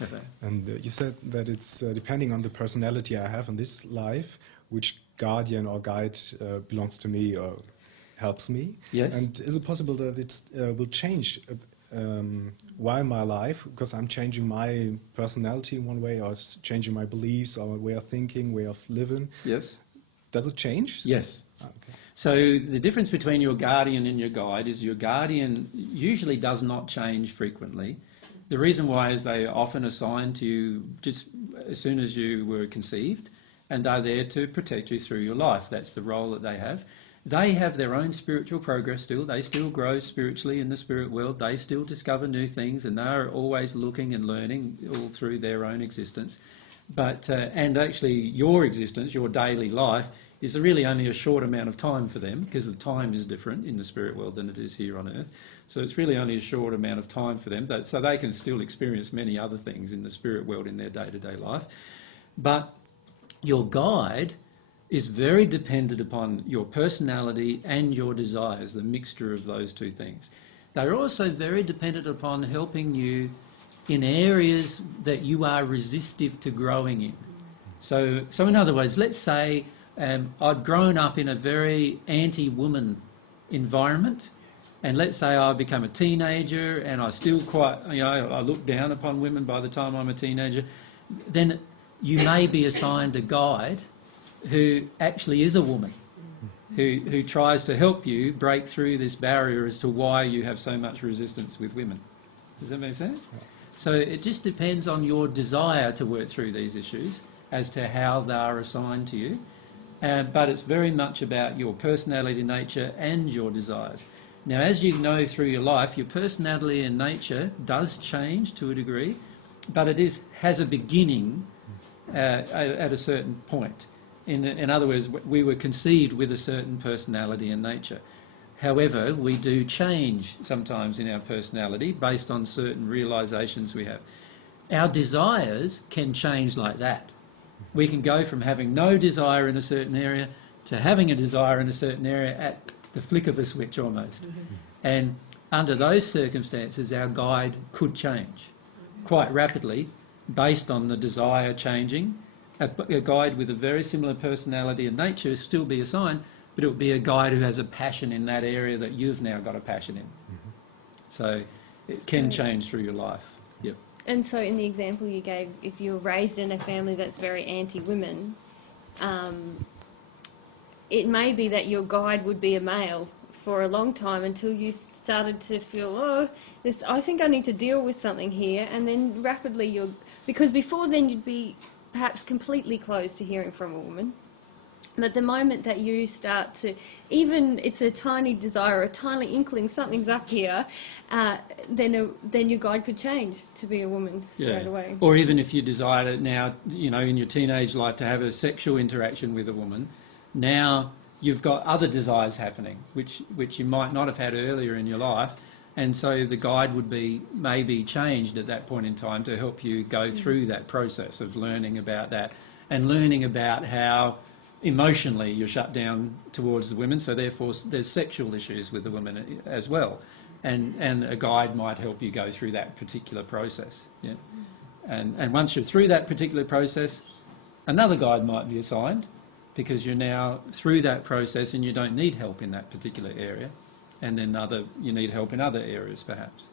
Okay. And you said that it's depending on the personality I have in this life, which guardian or guide belongs to me or helps me. Yes. And is it possible that it will change while my life, because I'm changing my personality in one way, or changing my beliefs, or way of thinking, way of living? Yes. Does it change? Yes. Okay. So the difference between your guardian and your guide is your guardian usually does not change frequently. The reason why is they are often assigned to you just as soon as you were conceived, and they're there to protect you through your life. That's the role that they have. They have their own spiritual progress still. They still grow spiritually in the spirit world. They still discover new things, and they're always looking and learning all through their own existence. But and actually your existence, your daily life, is really only a short amount of time for them, because the time is different in the spirit world than it is here on earth. So it's really only a short amount of time for them, so they can still experience many other things in the spirit world in their day-to-day life. But your guide is very dependent upon your personality and your desires, the mixture of those two things. They're also very dependent upon helping you in areas that you are resistive to growing in. So in other words, let's say I'd grown up in a very anti-woman environment, and let's say I become a teenager and I still I look down upon women by the time I'm a teenager, then you may be assigned a guide who actually is a woman, who tries to help you break through this barrier as to why you have so much resistance with women. Does that make sense? So it just depends on your desire to work through these issues as to how they are assigned to you. But it's very much about your personality, nature, and your desires. Now, as you know through your life, your personality and nature does change to a degree, but it has a beginning at a certain point. In other words, we were conceived with a certain personality and nature. However, we do change sometimes in our personality based on certain realizations we have. Our desires can change like that. We can go from having no desire in a certain area to having a desire in a certain area at the flick of a switch almost. And under those circumstances, our guide could change quite rapidly based on the desire changing. A guide with a very similar personality and nature will still be assigned, but it will be a guide who has a passion in that area that you've now got a passion in. Mm-hmm. So it can change through your life. Yep. And so in the example you gave, if you're raised in a family that's very anti-women, it may be that your guide would be a male for a long time until you started to feel, I think I need to deal with something here, and then rapidly because before then you'd be perhaps completely closed to hearing from a woman. But the moment that you start to, even it's a tiny desire, a tiny inkling, something's up here, then your guide could change to be a woman straight away. Or even if you desire it now, in your teenage life to have a sexual interaction with a woman, now you've got other desires happening, which you might not have had earlier in your life. And so the guide would be maybe changed at that point in time to help you go through that process of learning about that and learning about how emotionally you're shut down towards the women. So therefore there's sexual issues with the women as well. And a guide might help you go through that particular process. Yeah. And once you're through that particular process, another guide might be assigned because you're now through that process and you don't need help in that particular area. And then you need help in other areas perhaps.